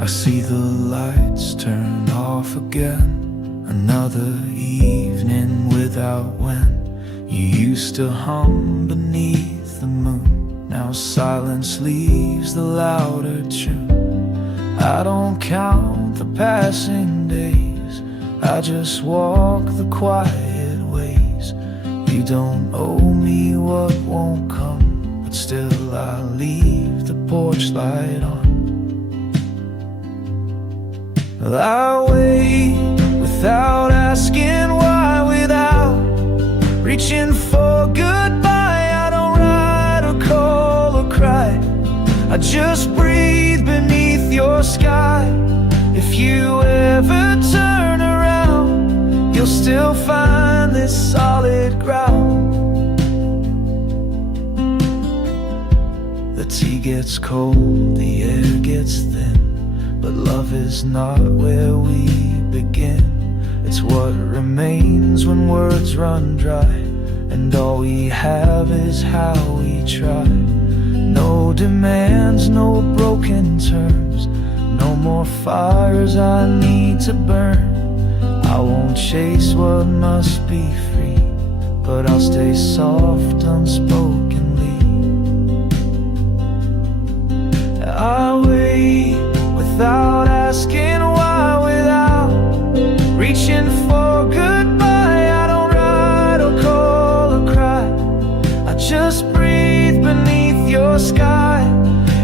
I see the lights turn off again. Another evening without wind. You used to hum beneath the moon. Now silence leaves the louder tune. I don't count the passing days, I just walk the quiet ways. You don't owe me what won't come, but still I leave the porch light on. I wait without asking why, without reaching for goodbye. I don't write or call or cry, I just breathe beneath your sky. If you ever turn around, you'll still find this solid ground. The tea gets cold, the air gets thin, but love is not where we begin. It's what remains when words run dry, and all we have is how we try. No demands, no broken terms, no more fires I need to burn. I won't chase what must be free, but I'll stay soft unspokenly. I wait without asking why, without reaching for goodbye. I don't write or call or cry, I just breathe beneath your sky.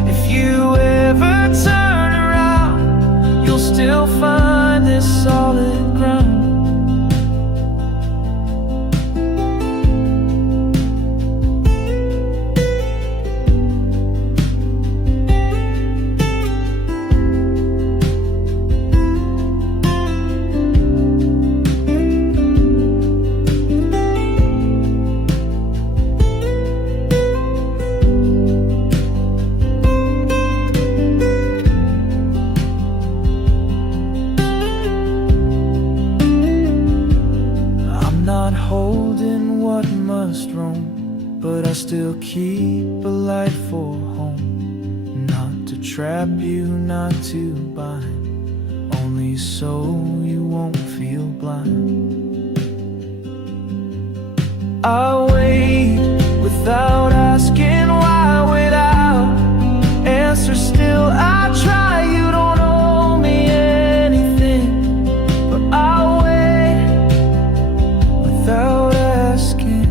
If you ever turn around, you'll still find this solid ground. Holding what must roam, but I still keep a light for home. Not to trap you, not to bind, only so you won't feel blind. I wait without asking why, without answer still I try. You don't owe me anything, but I'll wait without asking.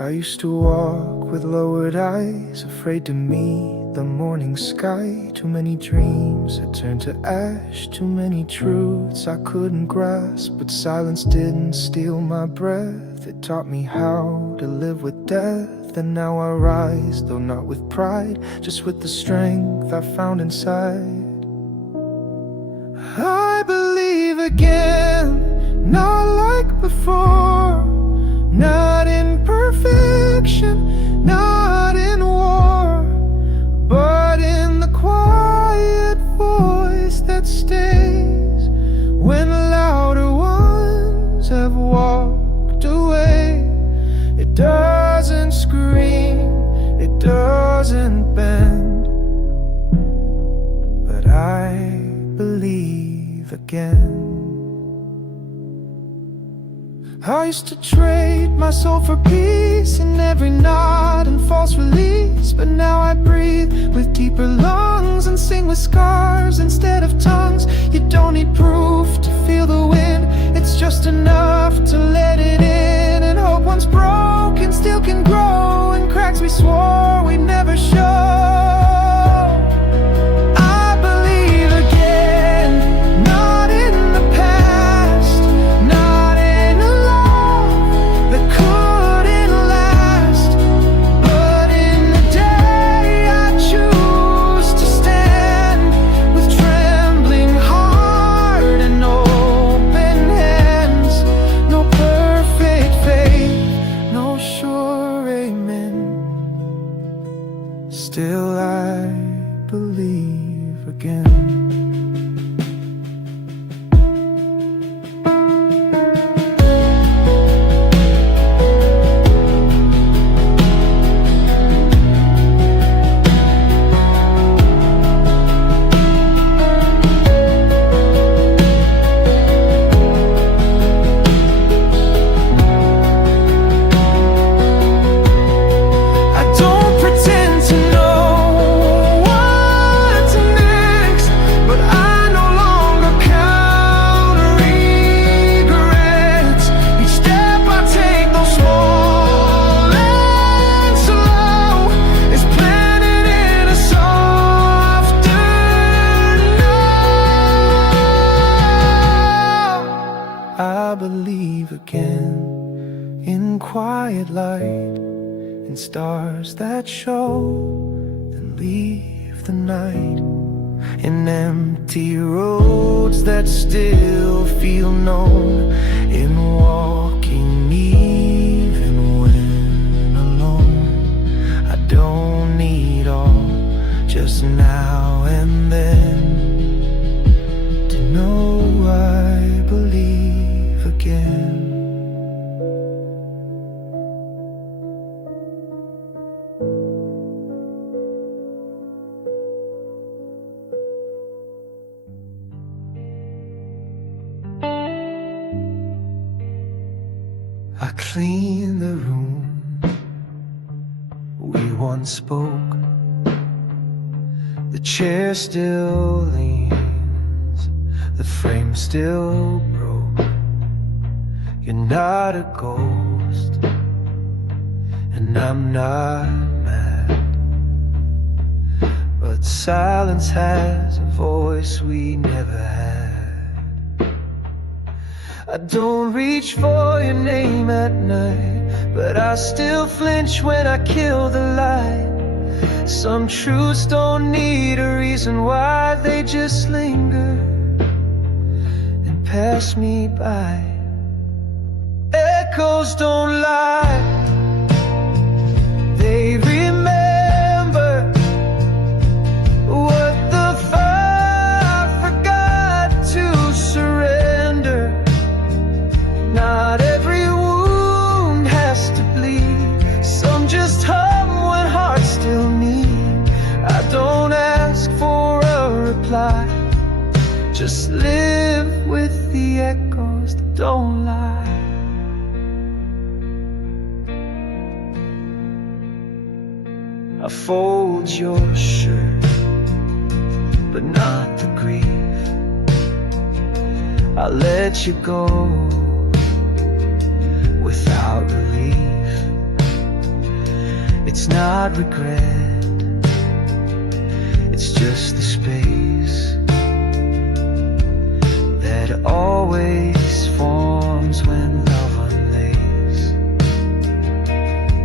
I used to walk with lowered eyes, afraid to meet the morning sky. Too many dreams had turned to ash, too many truths I couldn't grasp. But silence didn't steal my breath, it taught me how to live with death. And now I rise, though not with pride, just with the strength I found inside. I believe again, not like before. Not in perfection, not in war, but in the quiet voice that stays when louder ones have walked away. It doesn't scream, it doesn't bend, but I believe again. I used to trade my soul for peace in every nod and false release, but now I breathe with deeper lungs and sing with scars instead of tongues. You don't need proof to feel the wind, it's just enough to let it in. And hope once broken still can grow, and cracks we swore we'd never show. Open I believe again in quiet light, in stars that show and leave the night, in empty roads that still feel known, in walking even when alone. I don't need all, just now and then, to know I believe again. I clean the room we once spoke. The chair still leans, the frame still broke. You're not a ghost, and I'm not mad, but silence has a voice we never had. I don't reach for your name at night, but I still flinch when I kill the light. Some truths don't need a reason why, they just linger and pass me by. Echoes don't lie, they remember what the fire forgot to surrender. Not every wound has to bleed, some just hum when hearts still need. I don't ask for a reply, just live with the echoes that don't lie. I fold your shirt, but not the grief. I let you go without relief. It's not regret, it's just the space that always forms when love unlays.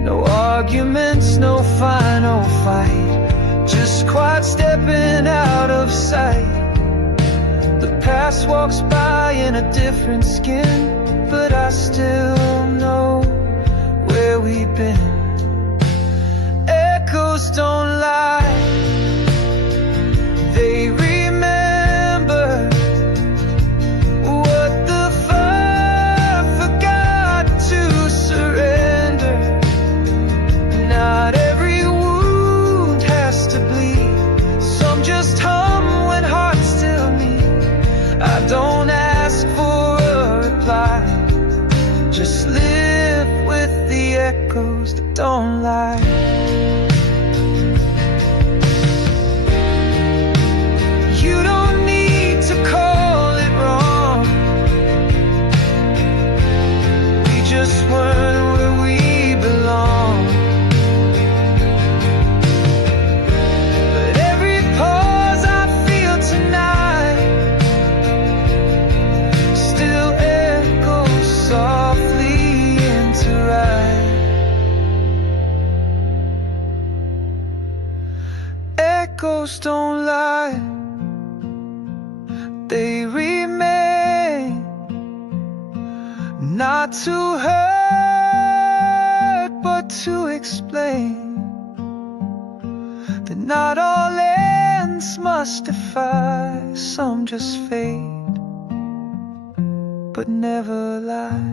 No arguments, no final fight, just quiet stepping out of sight. The past walks by in a different skin, but I still know where we've been. Echoes don't lie, they remember what the fire forgot to surrender. Not every wound has to bleed, some just hum when hearts still need. I don't ask for a reply, just live with the echoes that don't lie. You don't need to call it wrong, we just weren't where we belong. But every pause I feel tonight still echoes softly into right. Echoes don't lie, they remain, not to hurt but to explain that not all ends must defy. Some just fade but never lie.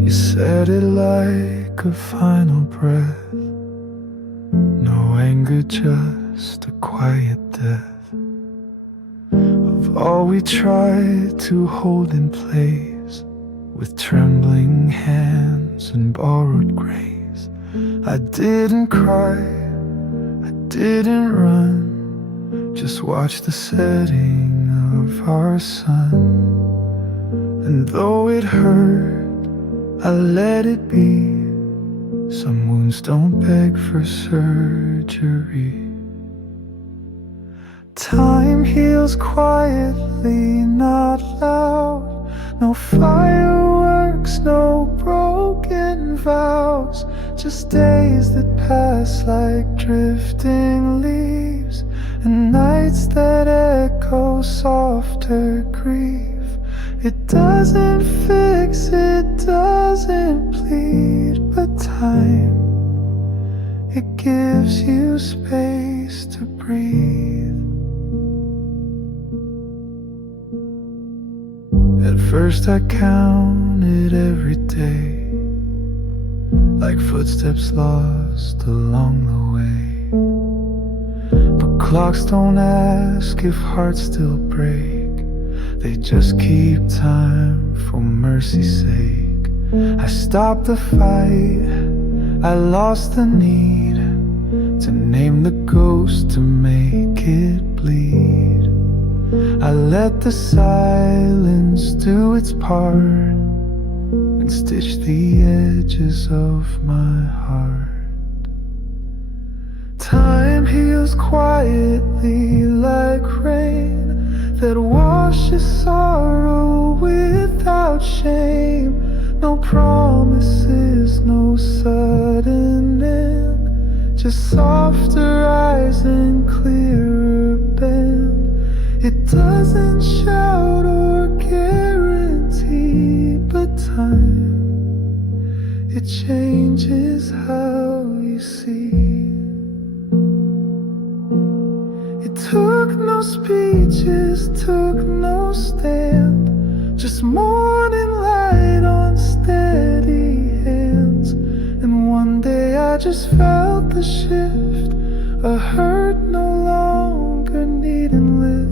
You said it like a final breath, no anger, just a quiet death of all we tried to hold in place, with trembling hands and borrowed grace. I didn't cry, I didn't run, just watch the setting of our sun. And though it hurt, I let it be. Some wounds don't beg for surgery. Time heals quietly, not loud. No fireworks, no broken vows. Just days that pass like drifting leaves, and nights that echo softer grief. It doesn't fix, it doesn't plead, but time, it gives you space to breathe. At first I counted every day, like footsteps lost along the way. But clocks don't ask if hearts still break, they just keep time for mercy's sake. I stopped the fight, I lost the need to name the ghost to make it bleed. I let the silence do its part and stitch the edges of my heart. Time heals quietly like rain that washes sorrow without shame. No promises, no sudden end, just softer eyes and clearer bend. It doesn't shout or guarantee, but time, it changes how you see. It took no speeches, took no stand, just morning light on steady hands. And one day I just felt the shift, a hurt no longer needing lift.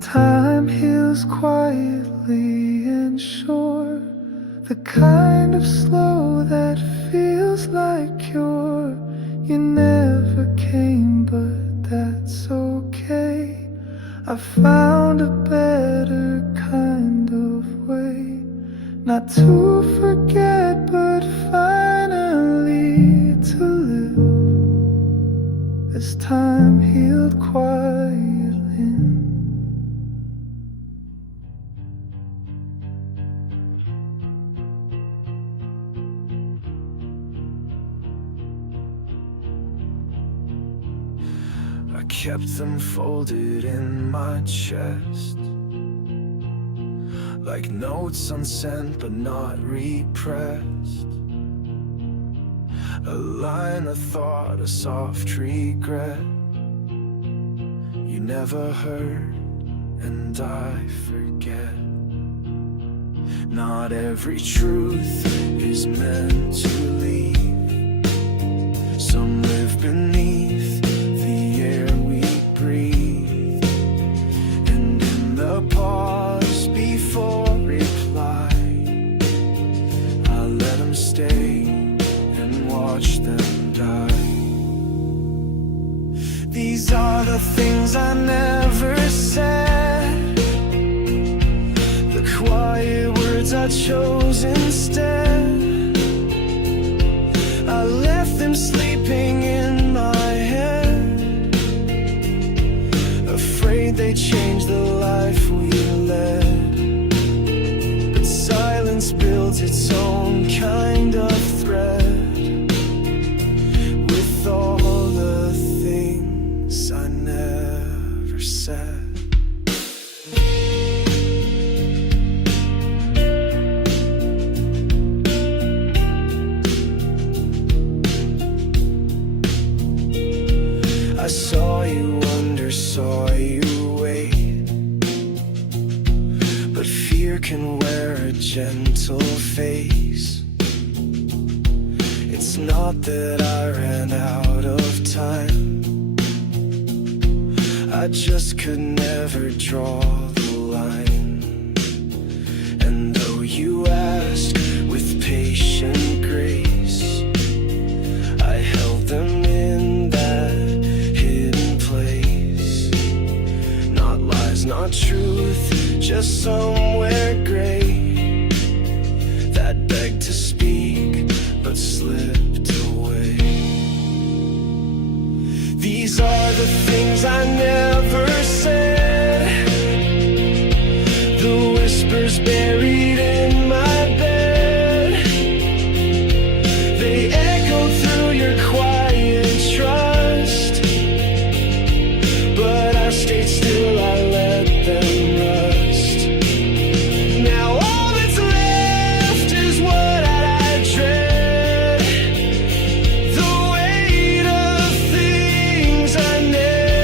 Time heals quietly and sure, the kind of slow that feels like cure. You never came, but that's okay. I found a better kind of way, not to forget, but finally to live as time healed quietly. I kept them folded in my chest, like notes unsent but not repressed. A line of thought, a soft regret. You never heard, and I forget. Not every truth is meant to leave. Some live beneath the air we breathe, and in the pause before reply, I let them stay and watch them die. These are the things I never said, the quiet words I chose instead. I left them sleeping in my head, afraid they changed the life we led. But silence builds its own kind of thread, with all the things I never said. I saw you wonder, saw you wait, but fear can wear a gentle face. It's not that I ran out of time, I just could never draw the line. And though you asked with patient grace, I held them in that hidden place. not truth, just somewhere gray that begged to speak but slipped away. These are the things I never said, the whispers buried in my bed. They echo through your quiet trust, but I stayed still, I let them rust. Now all that's left is what I dread, the weight of things I never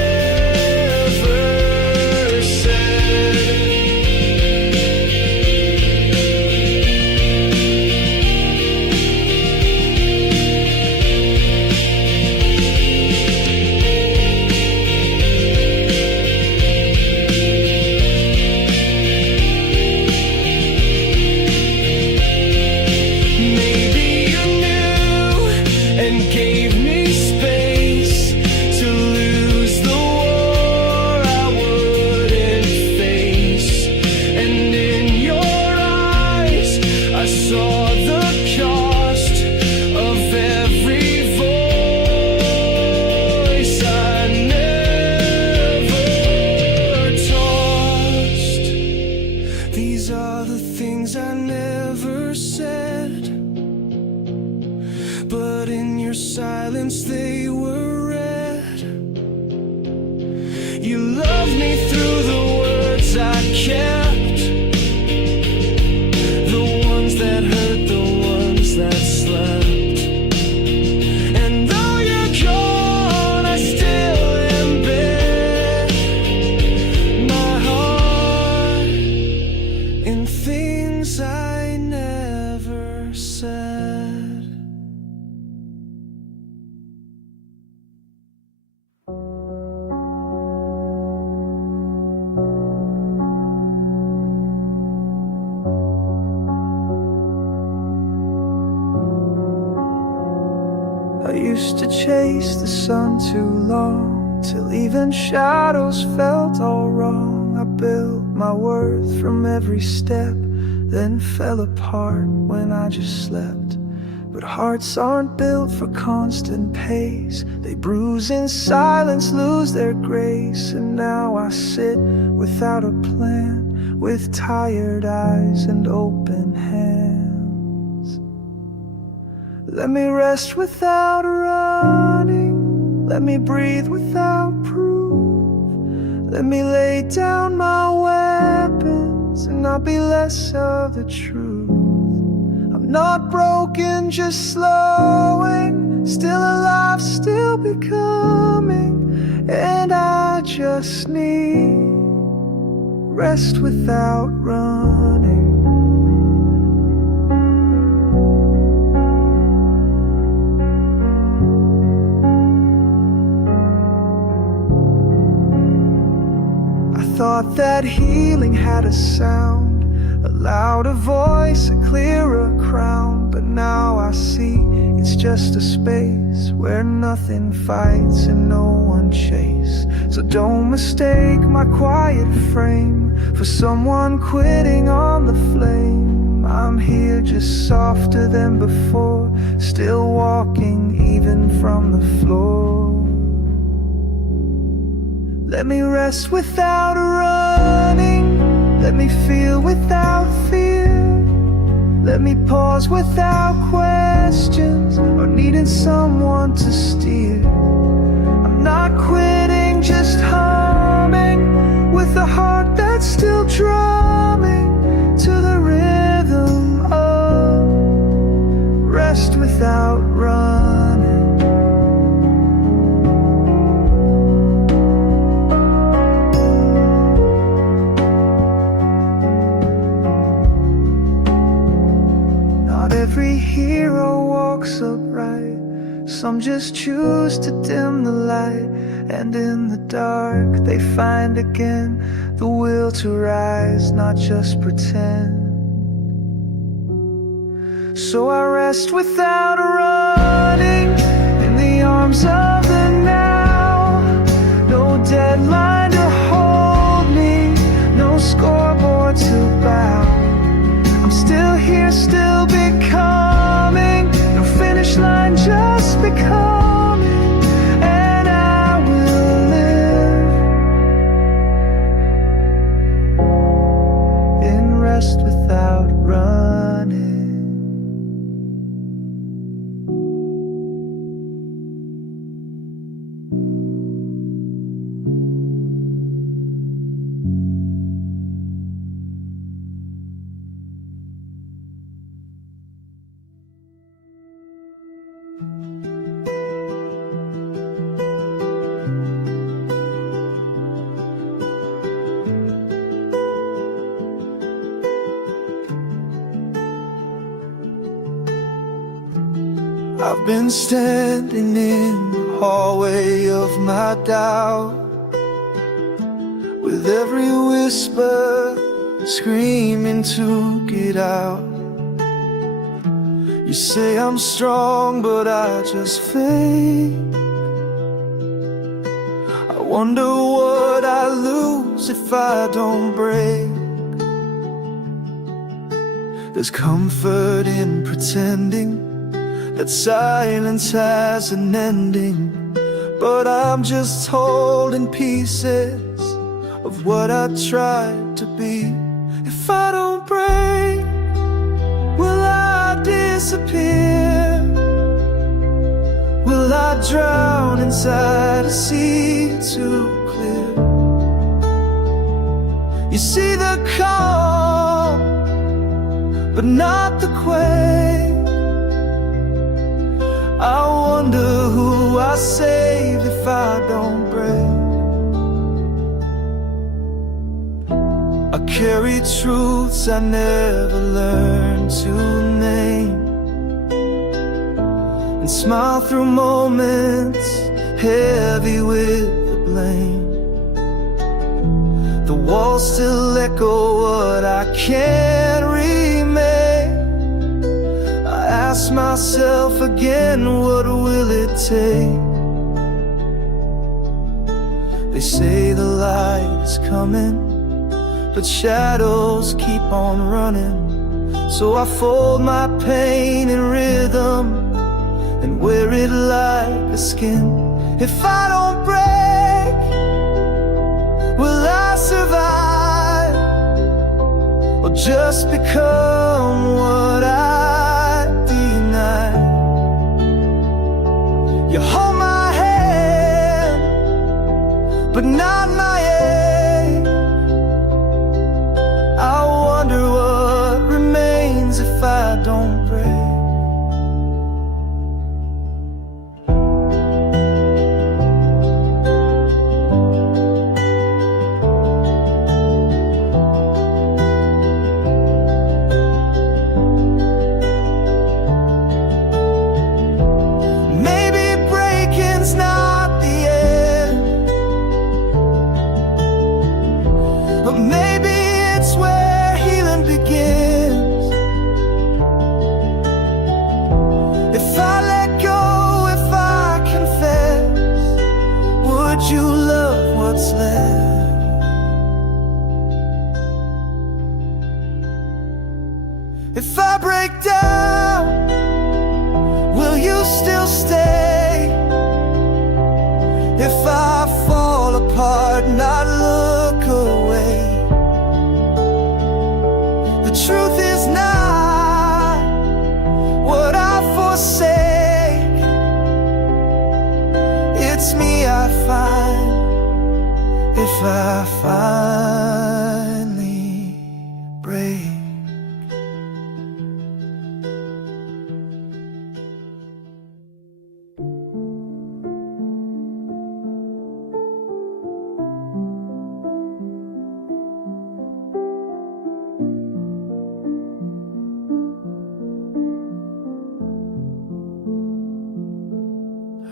said. These are the things I never said, but in your silence they were read. You loved me through the words I kept, the ones that hurt, the ones that slept. And though you're gone, I still embed my heart in things I never said. I used to chase the sun too long, till even shadows felt all wrong. I built my worth from every step, then fell apart when I just slept. But hearts aren't built for constant pace, they bruise in silence, lose their grace. And now I sit without a plan, with tired eyes and open hands. Let me rest without running, let me breathe without proof. Let me lay down my weapons and not be less of the truth. I'm not broken, just slowing, still alive, still becoming. And I just need rest without running. Thought that healing had a sound, a louder voice, a clearer crown. But now I see it's just a space where nothing fights and no one chases. So don't mistake my quiet frame for someone quitting on the flame. I'm here just softer than before, still walking even from the floor. Let me rest without running, let me feel without fear. Let me pause without questions, or needing someone to steer. I'm not quitting, just humming, with a heart that's still drumming to the rhythm of rest without running. Every hero walks upright, some just choose to dim the light. And in the dark they find again the will to rise, not just pretend. So I rest without running, in the arms of the now. No deadline to hold me, I've been standing in the hallway of my doubt, with every whisper screaming to get out. You say I'm strong, but I just fake. I wonder what I lose if I don't break. There's comfort in pretending that silence has an ending, but I'm just holding pieces of what I tried to be. If I don't break, will I disappear? Will I drown inside a sea too clear? You see the calm, but not the quake. I wonder who I save if I don't break. I carry truths I never learned to name, and smile through moments heavy with the blame. The walls still echo what I can't remake. I ask myself again, what will it take? They say the light is coming, but shadows keep on running. So I fold my pain in rhythm and wear it like a skin. If I don't break, will I survive, or just become what I deny? You hold my hand, but not my aim. I wonder what remains if I don't break. But maybe it's where healing begins. If I let go, if I confess, would you love what's left? If I break down, will you still stay? If I fall apart, not look away. The truth is not what I forsake. It's me I find if I finally break.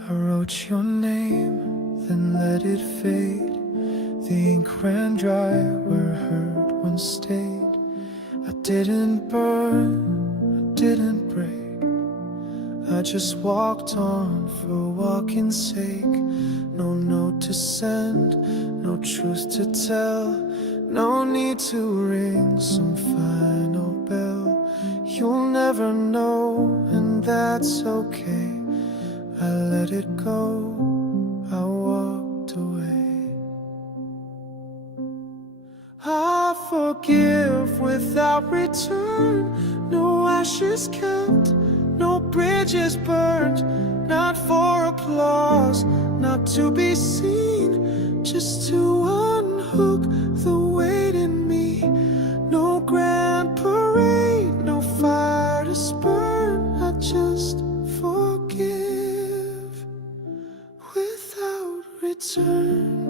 I wrote your name, then let it fade. The ink ran dry where hurt once stayed. I didn't burn, I didn't break. I just walked on for walking's sake. No note to send, no truth to tell. No need to ring some final bell. You'll never know, and that's okay. I let it go, I walked away. I forgive without return. No ashes kept, no bridges burned. Not for applause, not to be seen, just to unhook the weight in me. No grand parade, no fire to spurn. I just forgive without return.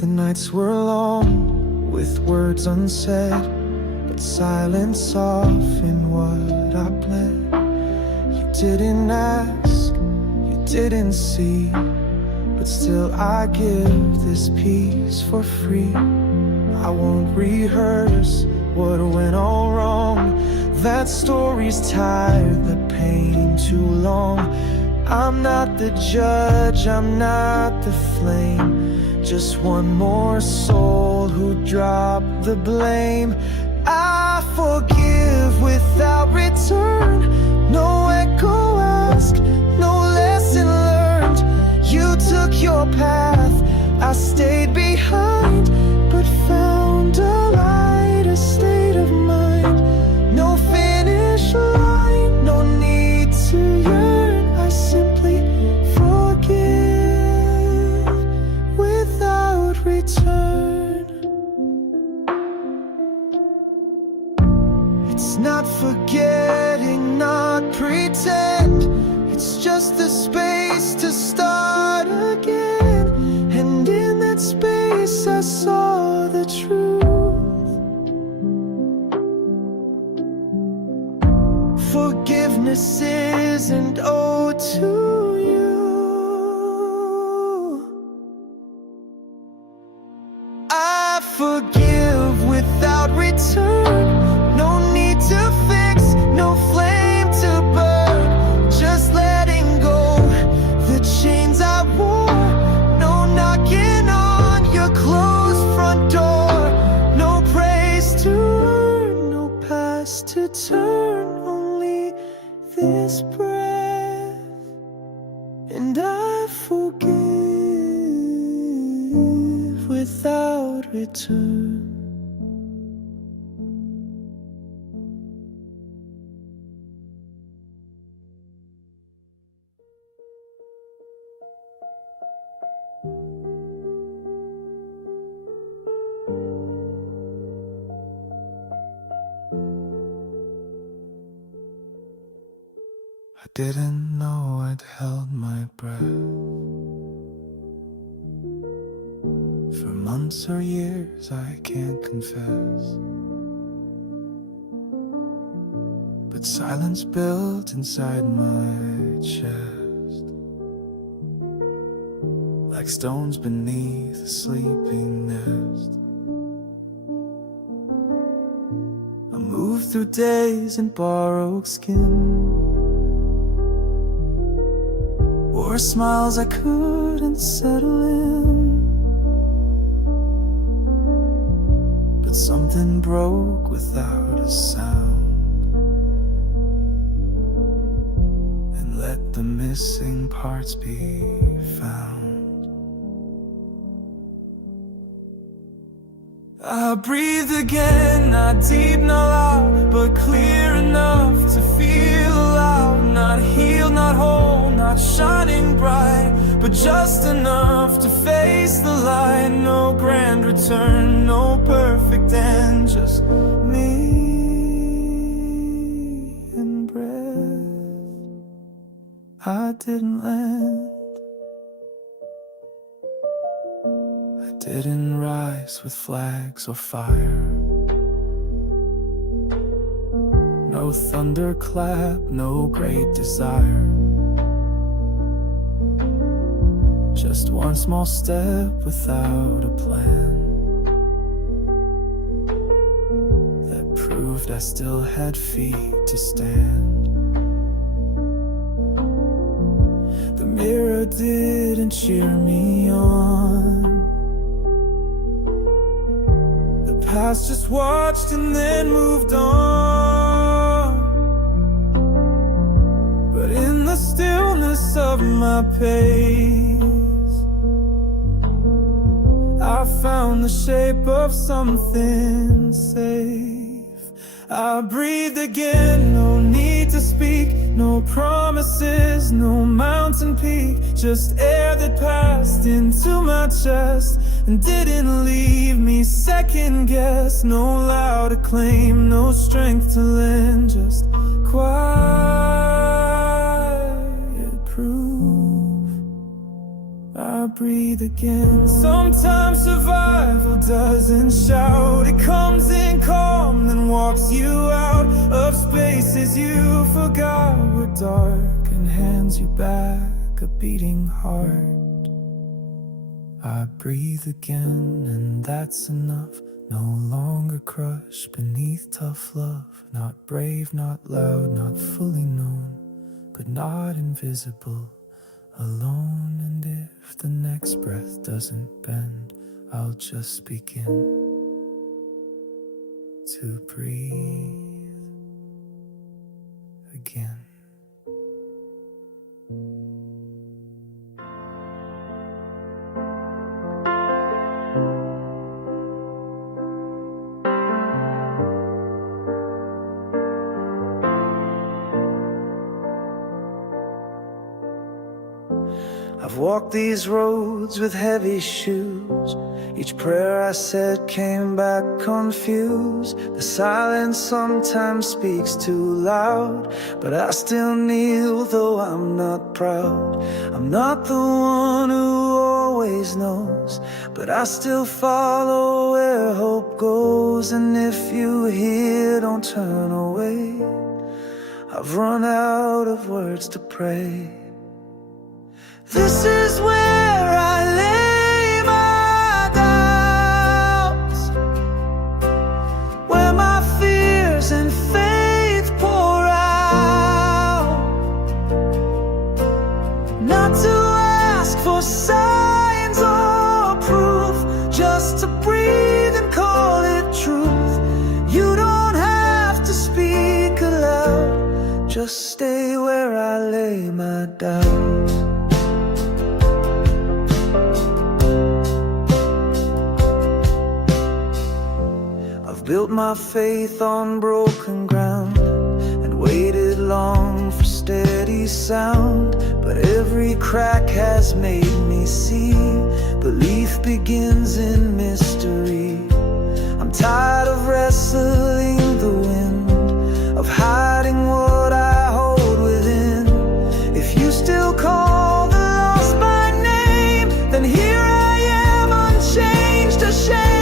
The nights were long, with words unsaid, but silence softened what I bled. You didn't ask, you didn't see, but still I give this piece for free. I won't rehearse what went all wrong. That story's tired, the pain too long. I'm not the judge, I'm not the flame, just one more soul who dropped the blame. I forgive without return, no echo asked, no lesson learned. You took your path, I stayed behind, but found a lighter state of mind. No finish line, no need to yearn. I simply forgive without return. It's not forgetting, not pretend. It's just the space to start again. And in that space I saw the truth. Forgiveness isn't owed to you. I forgive without return. No need to fix, no flame to burn. Just letting go the chains I wore. No knocking on your closed front door. No praise to earn, no past to turn. Only this breath, and I forgive without return. I didn't know I'd held my breath for months or years, I can't confess. But silence built inside my chest, like stones beneath a sleeping nest. I moved through days in borrowed skin, wore smiles I couldn't settle in. But something broke without a sound, and let the missing parts be found. I breathe again, not deep, not loud, but clear enough to feel alive. Not healed, not whole, not shining bright, but just enough to face the light. No grand return, no perfect end, just me and breath. I didn't land, I didn't rise with flags or fire. No thunderclap, no great desire. Just one small step without a plan that proved I still had feet to stand. The mirror didn't cheer me on, the past just watched and then moved on. But in the stillness of my pace, I found the shape of something safe. I breathed again, no need to speak, no promises, no mountain peak, just air that passed into my chest and didn't leave me second guess. No loud acclaim, no strength to lend, just quiet proof I I breathe again. Sometimes survival doesn't shout. It comes in calm, then walks you out of spaces you forgot were dark, and hands you back a beating heart. I breathe again, and that's enough. No longer crushed beneath tough love. Not brave, not loud, not fully known, but not invisible, alone. And if the next breath doesn't bend, I'll just begin to breathe again. I've walked these roads with heavy shoes. Each prayer I said came back confused. The silence sometimes speaks too loud, but I still kneel, though I'm not proud. I'm not the one who always knows, but I still follow where hope goes. And if you hear, don't turn away. I've run out of words to pray. This is where I lay my doubts, where my fears and faith pour out. Not to ask for signs or proof, just to breathe and call it truth. You don't have to speak aloud, just stay where I lay my doubts. Built my faith on broken ground and waited long for steady sound, but every crack has made me see belief begins in mystery. I'm tired of wrestling the wind, of hiding what I hold within. If you still call the lost by name, then here I am, unchanged, ashamed.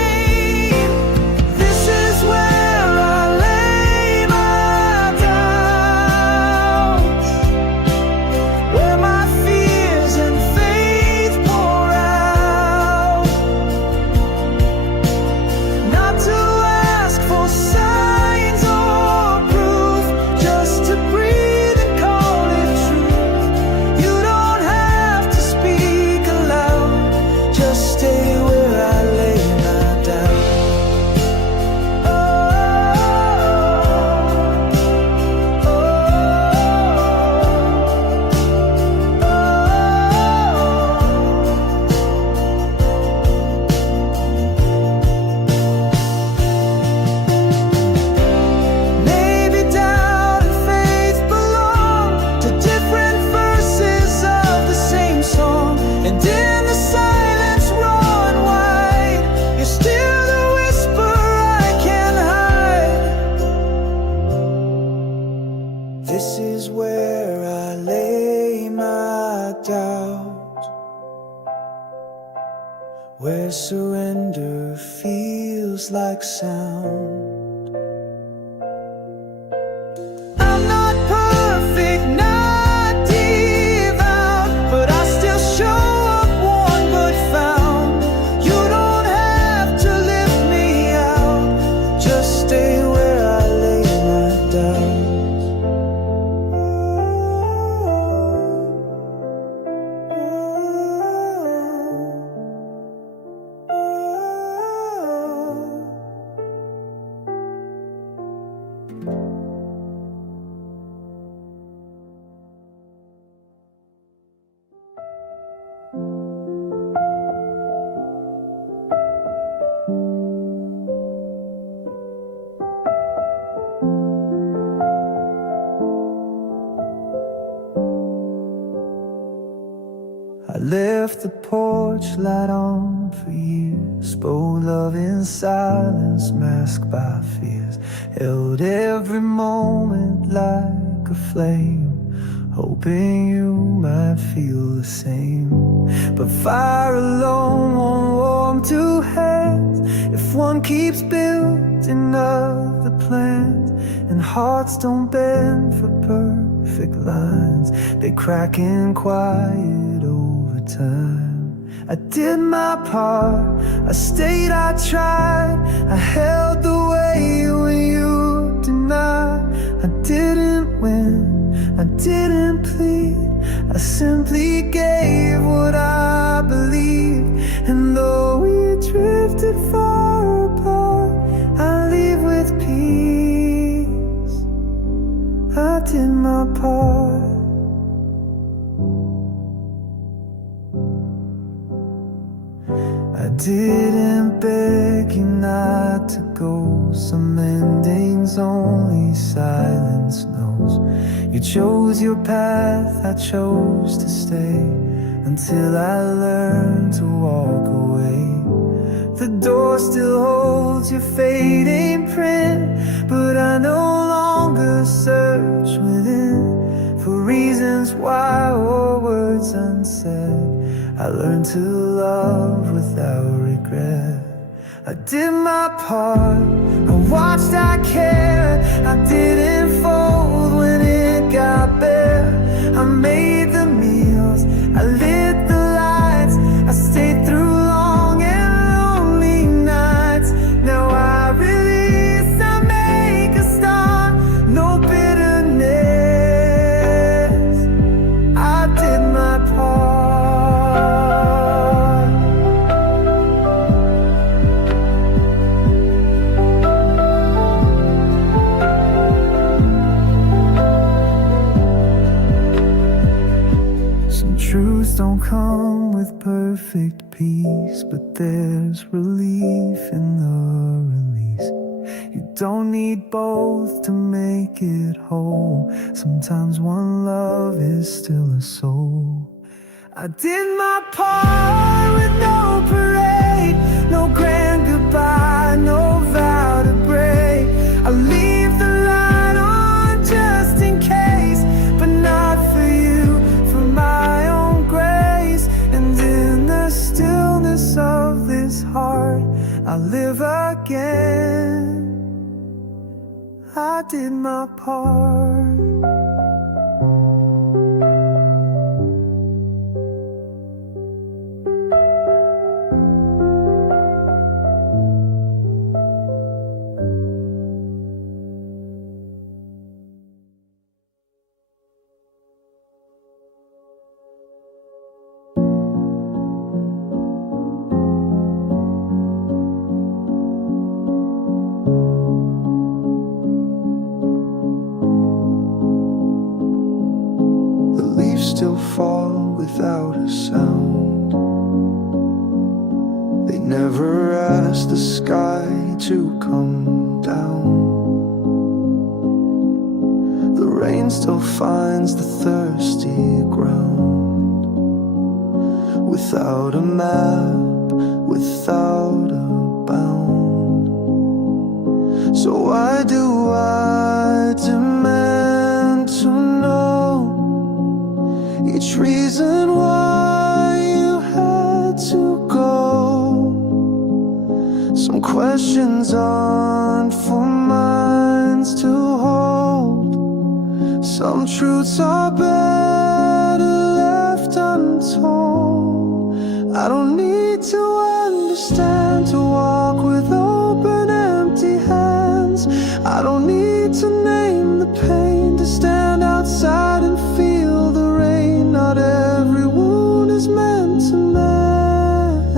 This is where I lay my doubt, where surrender feels like sound. I'm not perfect, not devout, but I still show up worn but found. You don't have to lift me out, just stay where I lay my doubt. I left the porch light on for years, spoke love in silence, masked by fears, held every moment like a flame, hoping you might feel the same. But fire alone won't warm two hands if one keeps building up the plans. And hearts don't bend for perfect lines, they crack in quiet over time. I did my part, I stayed, I tried, I held the way when you denied. I didn't win, I didn't plead, I simply gave what I believed. And though we drifted far apart, I leave with peace. I did my part. I didn't beg you not to go. Some endings only silence knows. You chose your path, I chose to stay, until I learned to walk away. The door still holds your fading print, but I no longer search within for reasons why or words unsaid. I learned to love without regret. I did my part, I watched, I cared. I didn't fold when it got bare. I made the meals, I lit the lights, I stayed through long and lonely nights. Now I release, I make a start, no bitterness. I did my part. Truths don't come with perfect peace, but there's relief in the release. You don't need both to make it whole. Sometimes one love is still a soul. I did my part with no parade, no grand goodbye, no vow to break. I leave the light on just in case, but not for you, for my own grace. And in the stillness of this heart, I live again. I did my part. Still fall without a sound. They never ask the sky to come down. The rain still finds the thirsty ground. Without a map, without a bound. So why do I demand to know each reason why you had to go? Some questions aren't for minds to hold. Some truths are better left untold. I don't need to understand to walk with open empty hands. I don't need to name the pain to stand outside and feel the rain. Not every wound is meant to mend,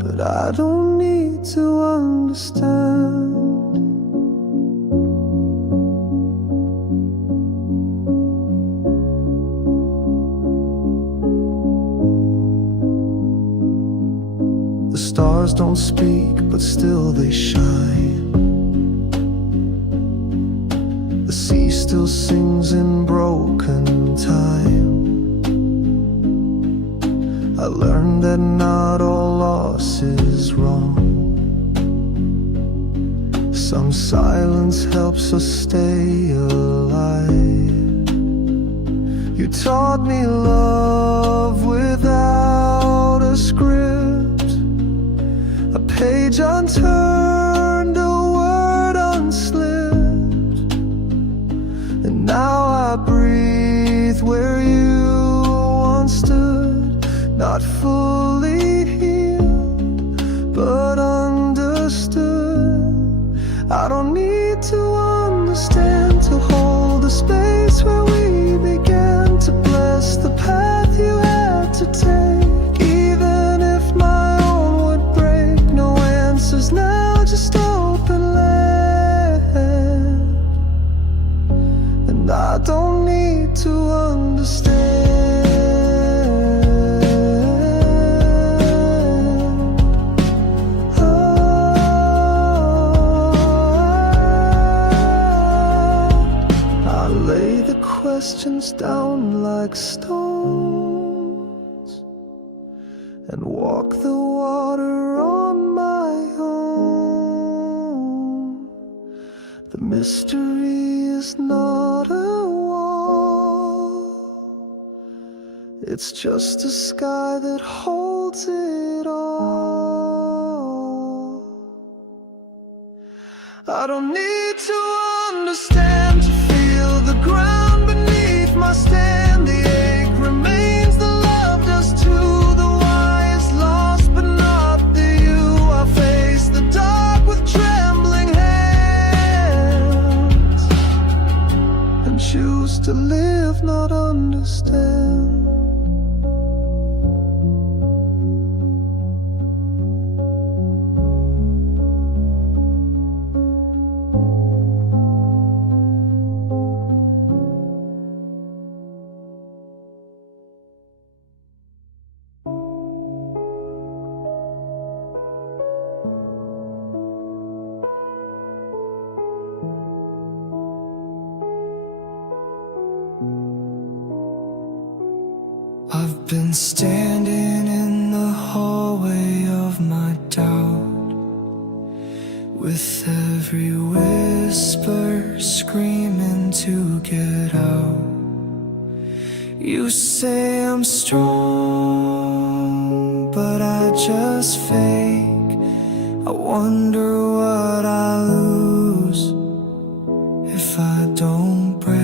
but I don't need to understand. The stars don't speak, but still they shine. The sea still sings in broken time. I learned that not all loss is wrong. Some silence helps us stay alive. You taught me love without a script, a page unturned, a word unslipped. And now I breathe where you once stood, not fully healed, but understood. I don't need to understand to hold the space where we began, to bless the path you had to take. Even if my own would break, no answers now, just open land. And I don't need to understand. Questions down like stones and walk the water on my own. The mystery is not a wall, it's just a sky that holds it all. I don't need to understand to feel the ground beneath my stand. The ache remains, the love does too. The why is lost but not the you. I face the dark with trembling hands and choose to live, not understand. I've been standing in the hallway of my doubt, with every whisper screaming to get out. You say I'm strong, but I just fake. I wonder what I lose if I don't break.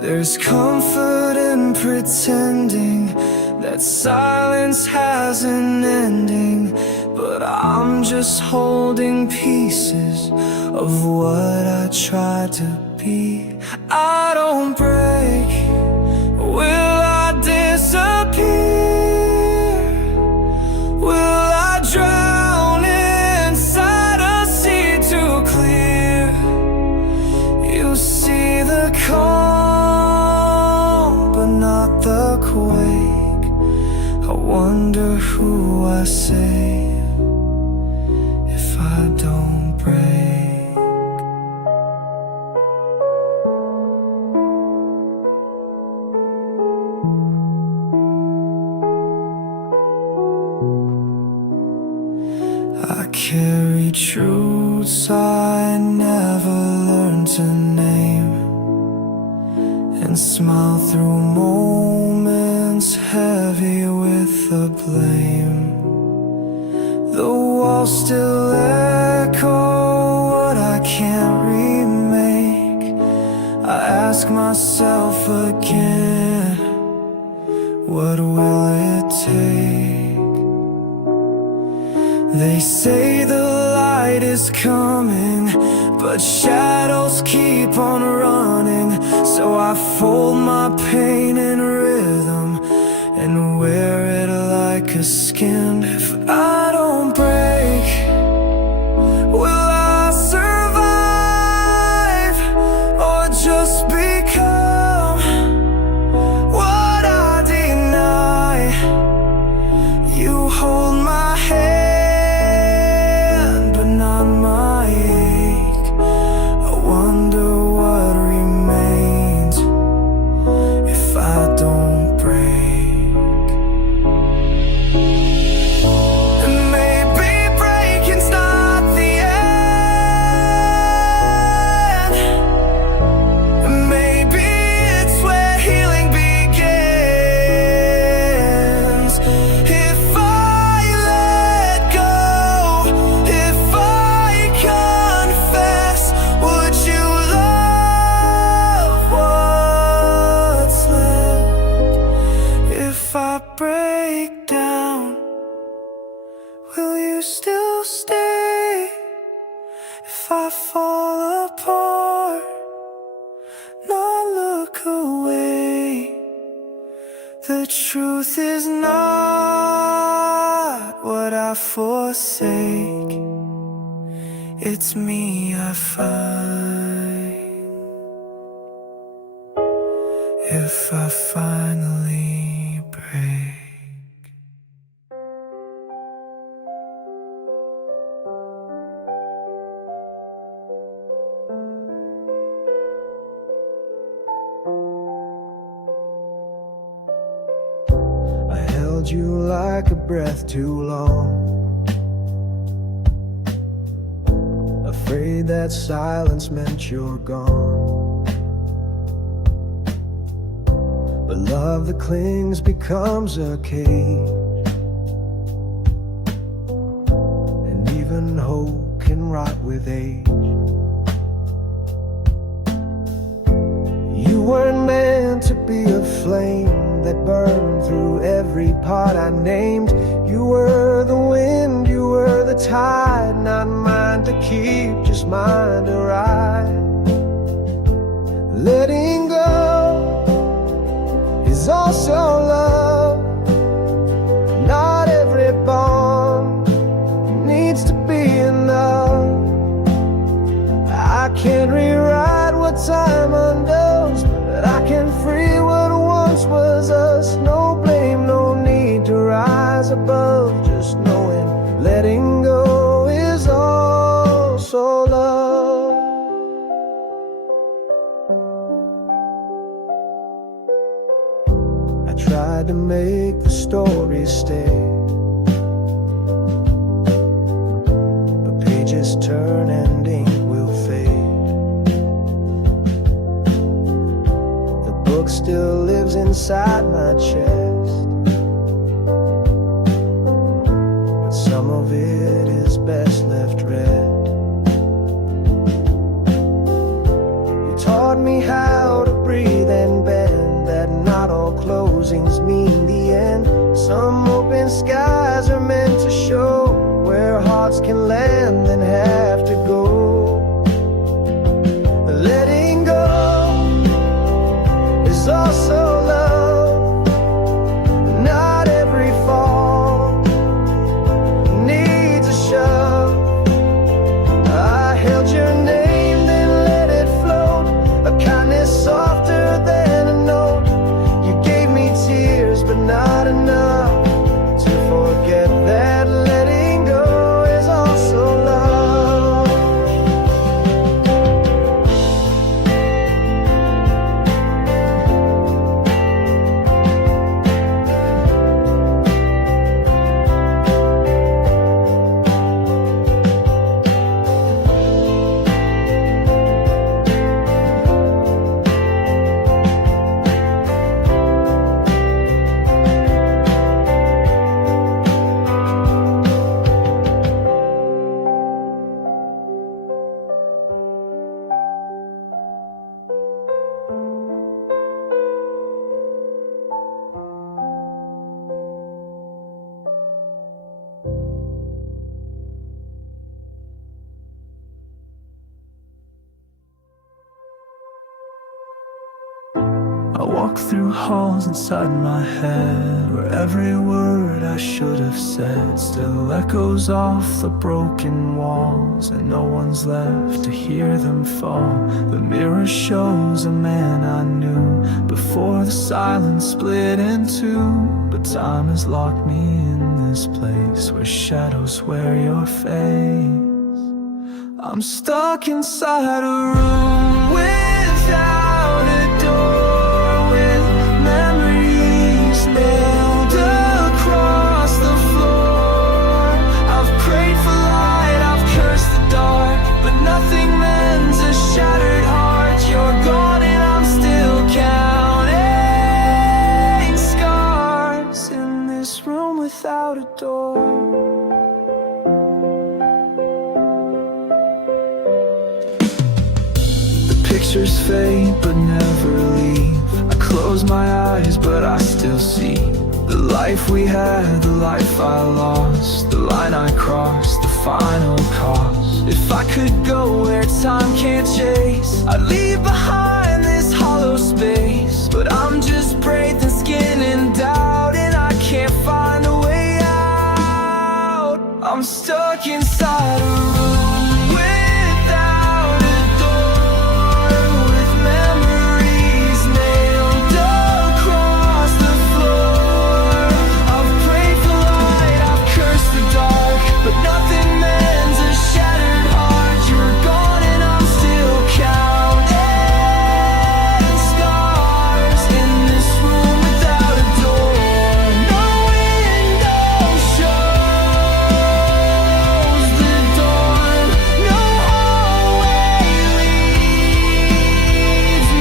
There's comfort in pretending that silence has an ending, but I'm just holding pieces of what I tried to be. I don't break, will I disappear? Will I drown inside a sea too clear? You see the calm, but not the quake. I wonder who I save if I don't break. I carry truths I never learned to name, and smile through moments heavy with the blame. The walls still echo what I can't remake. I ask myself again, what will it take? They say the light is coming, but shadows keep on running. So I fold my pain in rhythm and wear it like a skin. If I don't break, will I survive or just become what I deny? You hold my hand, my ache. I wonder what remains if I don't break. And maybe you still stay? If I fall apart, not look away. The truth is not what I forsake. It's me I find. If I finally break. I held you like a breath too long, afraid that silence meant you're gone. But love that clings becomes a cage, and even hope can rot with age. You weren't meant to be a flame that burned through every part I named. You were the wind, you were the tide, not mine to keep, just mine to ride. Letting go is also love. Not every bond needs to be enough. I can't rewrite what time undoes, but I can free what once was us. No blame, no need to rise above, just knowing letting go is also love. I tried to make the story stay, but pages turn and ink will fade. The book still lives inside my chest, but some of it is best left read. You taught me how to breathe and bend, that not all closings mean the end. Some open skies are meant to show where hearts can land and have to go. Letting go is also love. Not every fall needs a shove. I held your name, then let it float, a kindness softer than a note. You gave me tears, but not enough to forget that letting go is also love. I walk through halls inside my head, where every word I should have said still echoes off the broken walls, and no one's left to hear them fall. The mirror shows a man I knew before the silence split in two, but time has locked me in this place where shadows wear your face. I'm stuck inside a room without a door, with memories nailed across the floor. I've prayed for light, I've cursed the dark, but nothing mends a shattered heart. You're gone and I'm still counting scars in this room without a door. Pictures fade but never leave. I close my eyes but I still see the life we had, the life I lost, the line I crossed. final cost. If I could go where time can't chase, I'd leave behind this hollow space. But I'm just breathing skin and doubt, and I can't find a way out. I'm stuck inside a room without a door, with memories nailed across the floor. I've prayed for light, I've cursed the dark, but nothing mends a shattered heart. You're gone and I'm still counting scars in this room without a door. No window shows the dawn, no hallway leads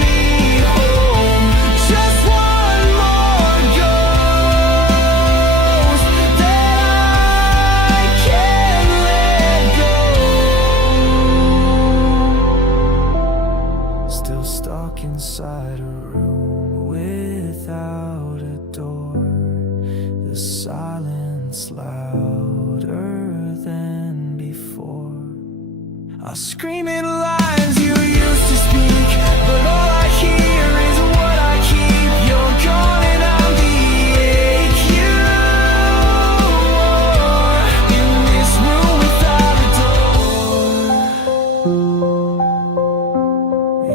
me home. Just one more ghost that I can't let go. Still stuck inside a room without a door. The silence louder than before. I scream in lines you used to speak, but all I hear is what I keep. You're gone and I'm the ache you wore in this room without a door.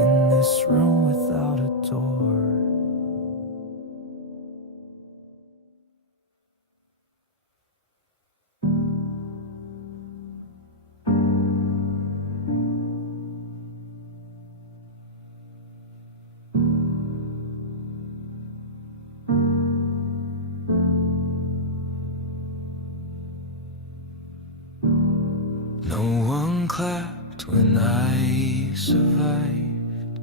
In this room without a door. No one clapped when I survived.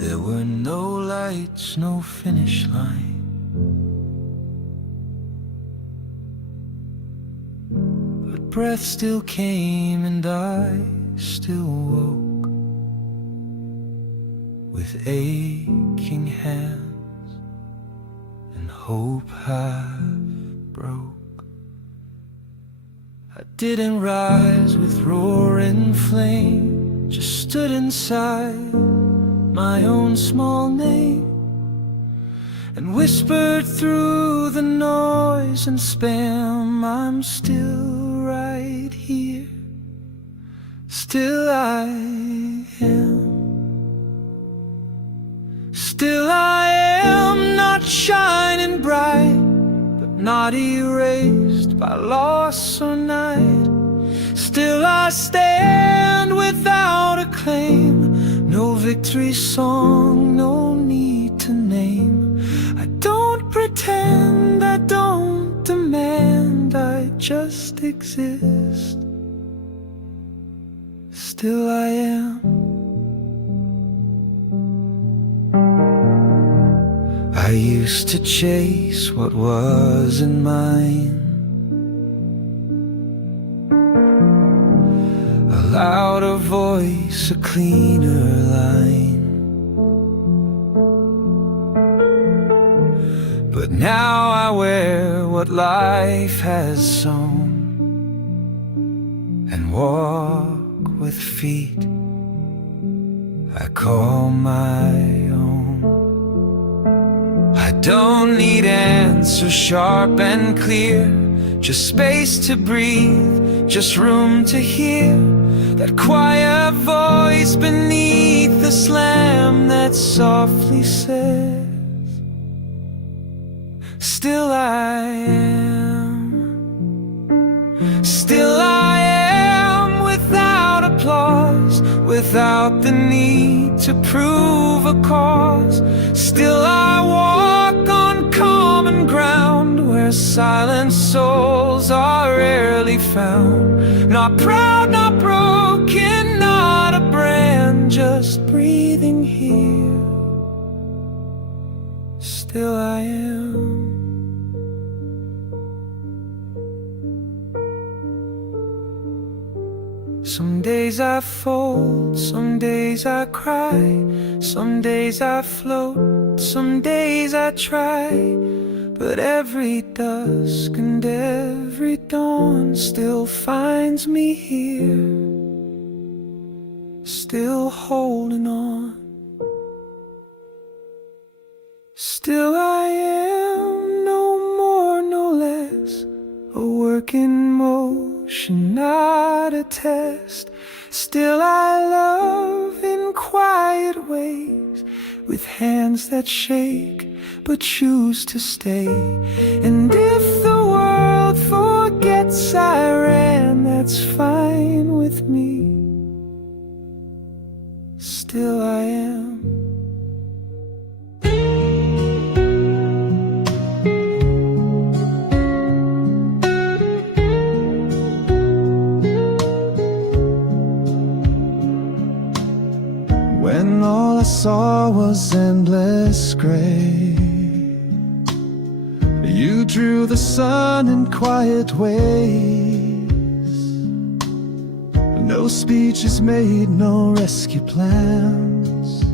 There were no lights, no finish line. But breath still came and I still woke, with aching hands and hope half broke. I didn't rise with roaring flame, just stood inside my own small name and whispered through the noise and spam. I'm still right here, still I am. Still I am, not shining bright, but not erased by loss or night. Still I stand without a claim, no victory song, no need to name. I don't pretend, I don't demand, I just exist. Still I am. I used to chase what wasn't mine, a louder voice, a cleaner line. But now I wear what life has sown and walk with feet I call my own. I don't need answers sharp and clear, just space to breathe, just room to hear that quiet voice beneath the slam that softly says, still I am. Still I am, without applause, without the need to prove a cause. Still I walk on common ground where silent souls are rarely found. Not proud, not broken, not a brand, just breathing here. Still I am. Some days I fold, some days I cry, some days I float, some days I try, But every dusk and every dawn still finds me here, still holding on. Still I am, no more, no less, a work in motion, not a test. Still I love in quiet ways, with hands that shake but choose to stay. And if the world forgets I ran, that's fine with me. Still I am. When all I saw was endless gray, you drew the sun in quiet ways. No speeches made, no rescue plans,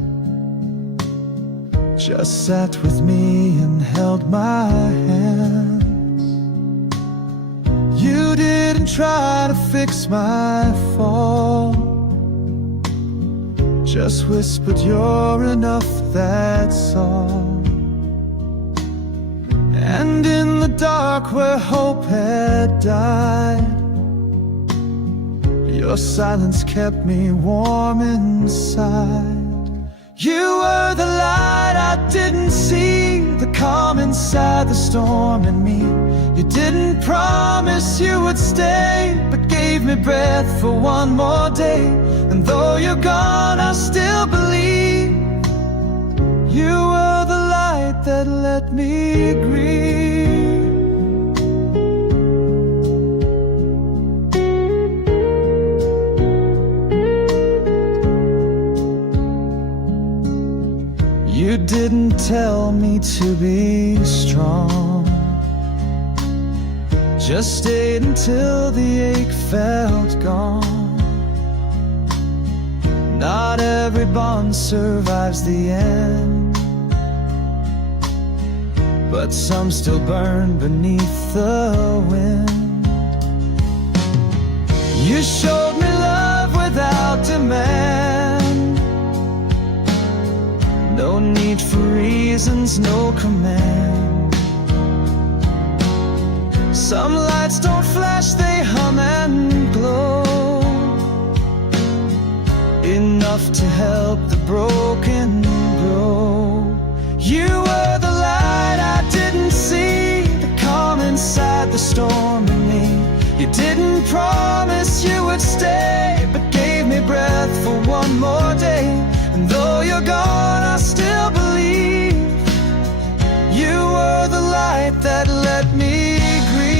just sat with me and held my hands. You didn't try to fix my fall, just whispered, "You're enough, that's all." And in the dark where hope had died, your silence kept me warm inside. You were the light I didn't see, the calm inside the storm in me. You didn't promise you would stay, but gave me breath for one more day. And though you're gone, I still believe you were the light that let me grieve. You didn't tell me to be strong, just stayed until the ache felt gone. Not every bond survives the end, but some still burn beneath the wind. You showed me love without demand, no need for reasons, no command. Some lights don't flash, they hum and glow, enough to help the broken grow. You were the light I didn't see, the calm inside the storm in me. You didn't promise you would stay, but gave me breath for one more day. And though you're gone, I still believe you were the light that let me grieve.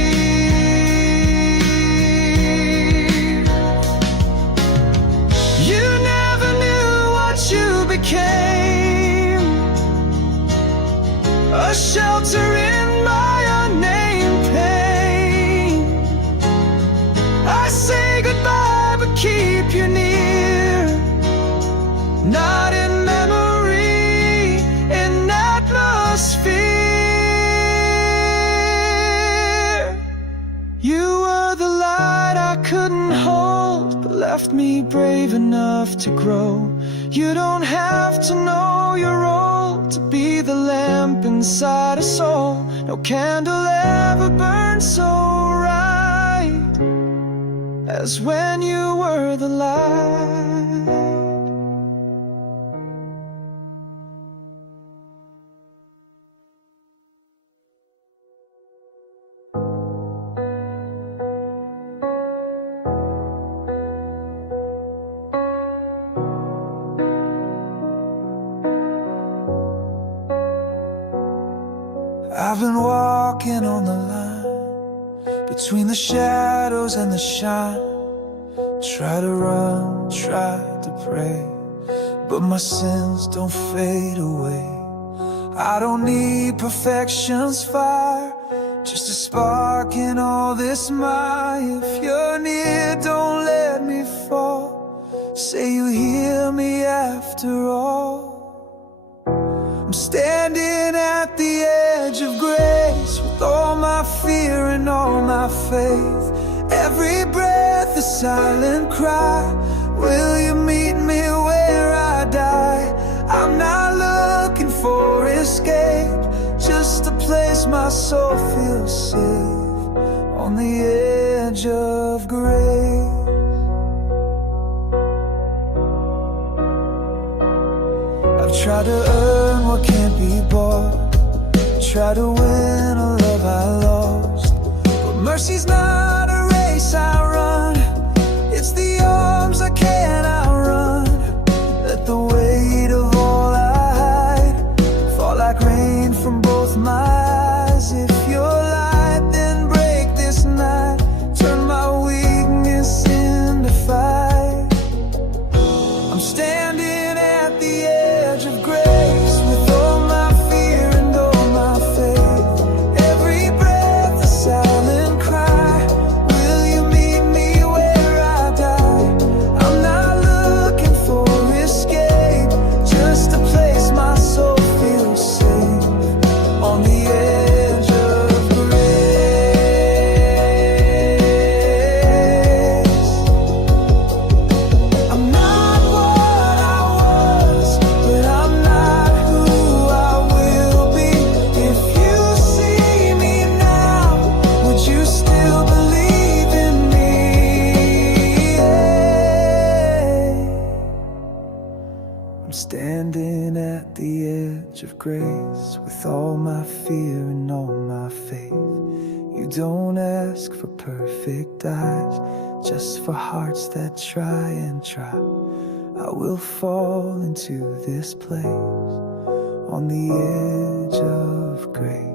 You never knew what you became, a shelter in my unnamed pain. I say goodbye, but keep you near, not in memory, in atmosphere. You were the light I couldn't hold, but left me brave enough to grow. You don't have to know your role to be the lamp inside a soul. No candle ever burned so right as when you were the light. I've been walking on the line between the shadows and the shine. Try to run, try to pray, but my sins don't fade away. I don't need perfection's fire, just a spark in all this mire. If you're near, don't let me fall. Say you hear me after all. I'm standing at the edge of grace with all my fear and all my faith. Every breath a silent cry, will you meet me where I die? I'm not looking for escape, just a place my soul feels safe, on the edge of grace. I've tried to earn what can't be bought, tried to win a love I lost, but mercy's not a race I run, it's the arms I can't outrun. Let the weight of all I hide fall like rain from both my eyes. If you're light, then break this night, turn my weakness into fight. I'm standing at the edge of grace with all my fear and all my faith. Every breath a silent cry, will you meet me where I die? I'm not looking for escape, just a place my soul feels safe, on the edge of grace. I'm not what I was, but I'm not who I will be. If you see me now, would you still believe in me? I'm standing at the edge of grace with all my fear and all my faith. You don't ask for perfect eyes, just for hearts that try and try. I will fall into this place, on the edge of grace.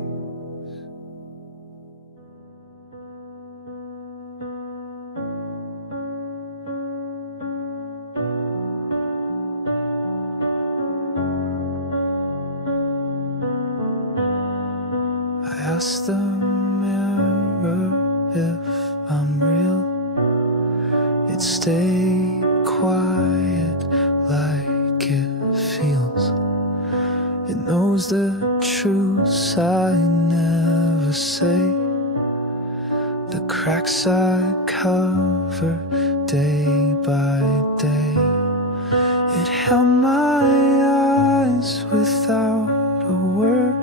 I asked the mirror if I'm real. It stayed quiet like it feels. It knows the truths I never say, the cracks I cover day by day. It held my eyes without a word,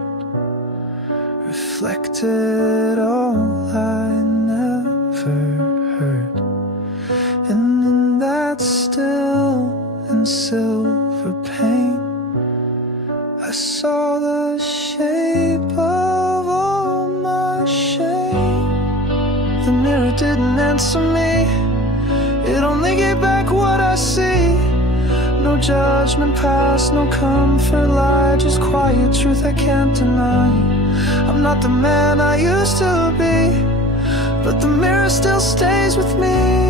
reflected all I never heard. And in that still and silver pain, I saw the shape of all my shame. The mirror didn't answer me, it only gave back what I see. No judgment past, no comfort lie, just quiet truth I can't deny. I'm not the man I used to be, but the mirror still stays with me.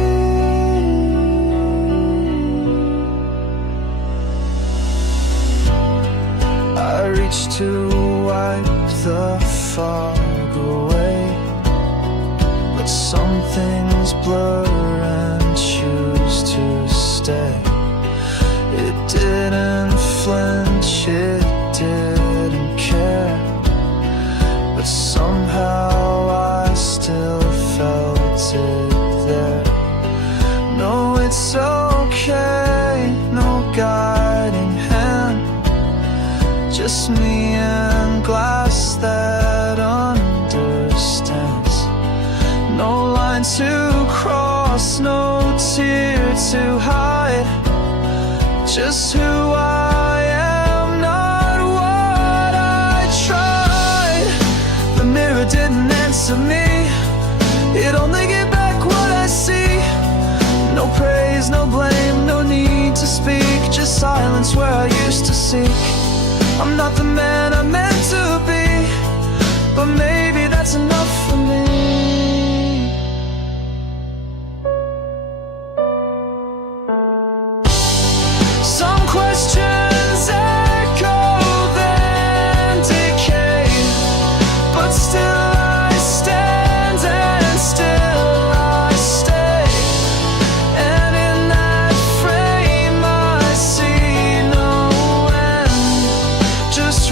I reach to wipe the fog away, but some things blur and choose to stay. It didn't flinch, it didn't care, but somehow I still felt it there. No, it's okay, no guiding hand, just me and glass that understands. No line to cross, no tear to hide, just who I am, not what I tried. The mirror didn't answer me, it only gave back what I see. No praise, no blame, no need to speak, just silence where I used to seek. I'm not the man I meant to be, but maybe that's enough for me. Some questions echo then decay, but still I stand and still I stay. And in that frame I see no end, just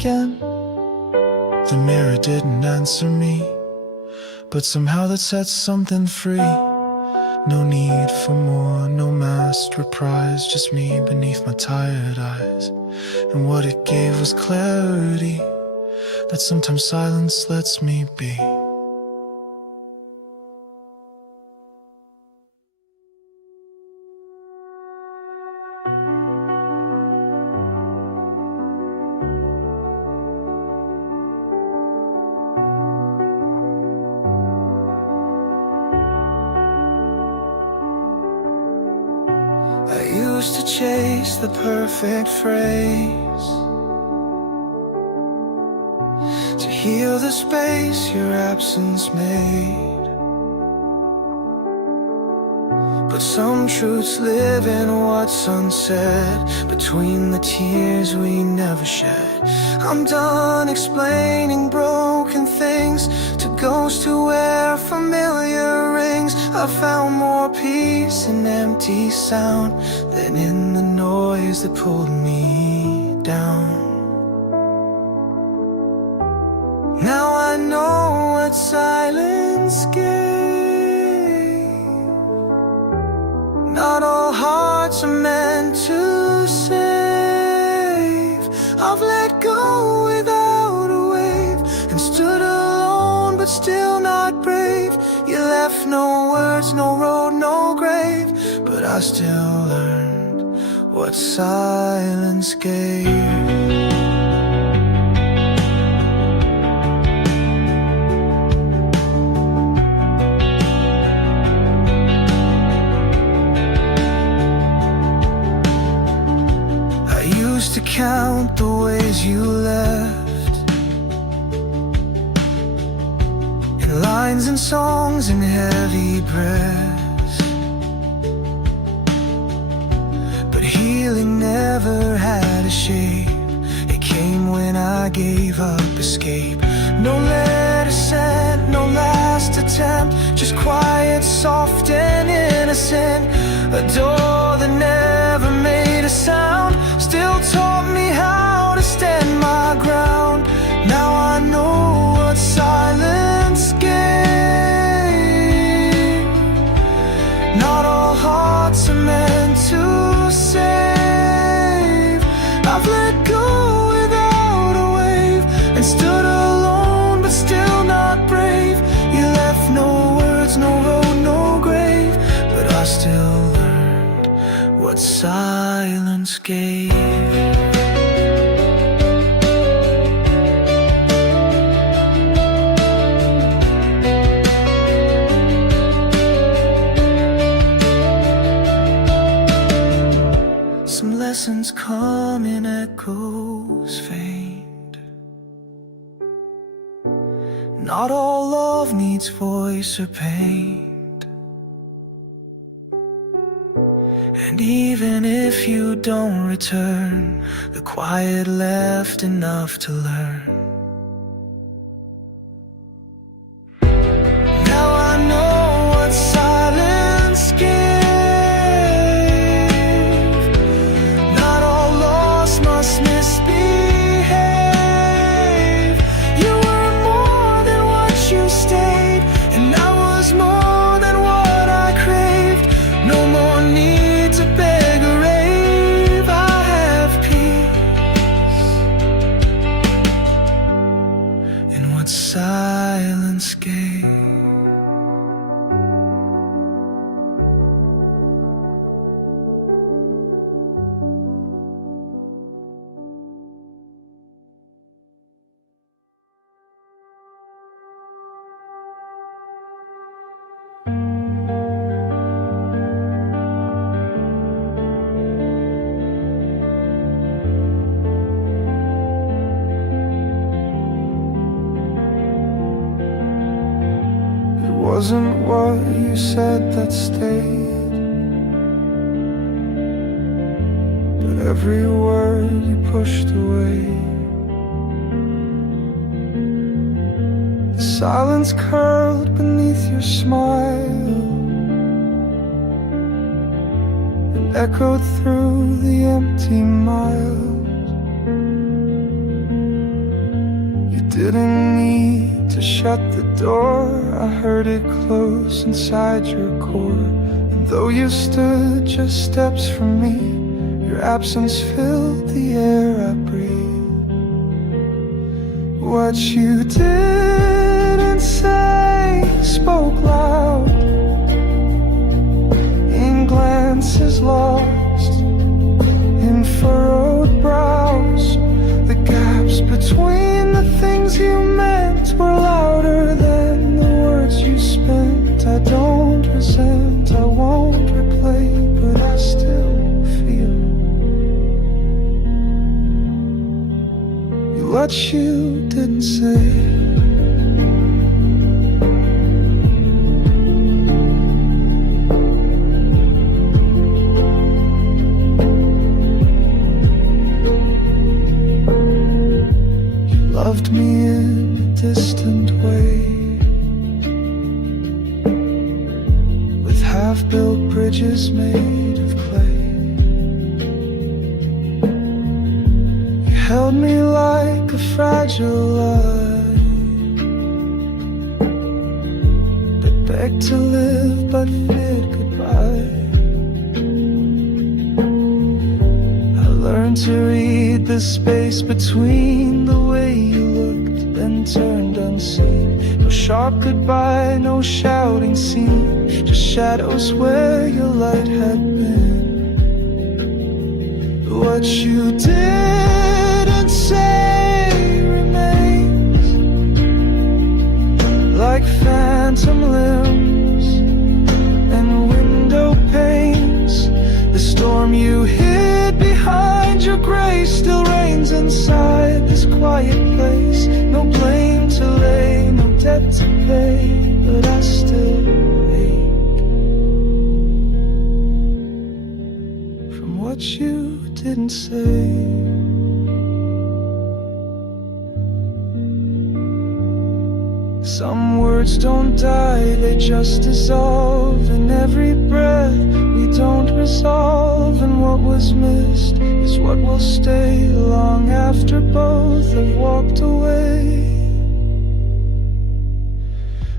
again. The mirror didn't answer me, but somehow that set something free. No need for more, no masked reprise, just me beneath my tired eyes. And what it gave was clarity, that sometimes silence lets me be. I used to chase the perfect phrase to heal the space your absence made. But some truths live in what's unsaid, between the tears we never shed. I'm done explaining broken things to ghosts who wear familiar rings. I found more peace in empty sound than in the noise that pulled me down. Now I know what silence gave. Not all hearts are meant to save. I've let go without a wave and stood alone but still not brave. You left no words, no road, no grave, but I still learned what silence gave. To count the ways you left, in lines and songs and heavy breaths, but healing never had a shape. It came when I gave up escape. No letter sent, no last attempt, just quiet, soft and innocent. A door that never made a sound still taught me how to stand my ground. Now I know what silence gave. Not all hearts are meant to save. I've let go without a wave and stood alone but still not brave. You left no words, no road, no grave, but I still learned what silence gave. Some lessons come in echoes faint. Not all love needs voice or pain. And even if you don't return, the quiet left enough to learn. Now I know what silence gave. Not all loss must misbehave. You were more than what you stayed, and I was more than what I craved. No more need to beg or rave. I have peace in what silence gave. Wasn't what you said that stayed, but every word you pushed away. The silence curled beneath your smile and echoed through the empty miles. You didn't need to shut the door, I heard it close inside your core. And though you stood just steps from me, your absence filled the air I breathe. What you didn't say spoke loud in glances lost, in furrowed brows. The gaps between the things you meant were louder than the words you spent. I don't resent, I won't replay, but I still feel what you didn't say. Loved me in a distant way, with half-built bridges made of clay. You held me like a fragile lie that begged to live but feared goodbye. I learned to read the space between the way you looked, then turned unseen. No sharp goodbye, no shouting scene, just shadows where your light had been. What you didn't say remains, like phantom limbs and window panes. The storm you hid behind your grace still reigns inside this quiet place. No blame to lay, no debt to pay, but I still ache from what you didn't say. Some words don't die, they just dissolve in every breath. We don't resolve, and what was missed is what will stay long after both have walked away.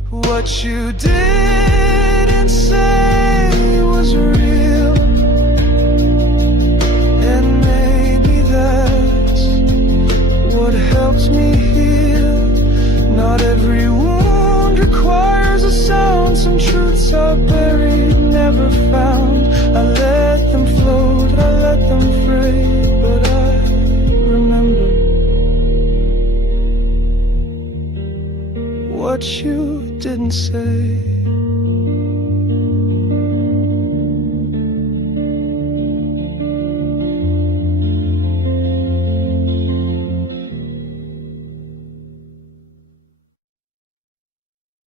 What you didn't say was real, and maybe that's what helps me heal. Not every wound requires a sound. Some truths are buried, never found. I let them float, I let them fray, but I remember what you didn't say.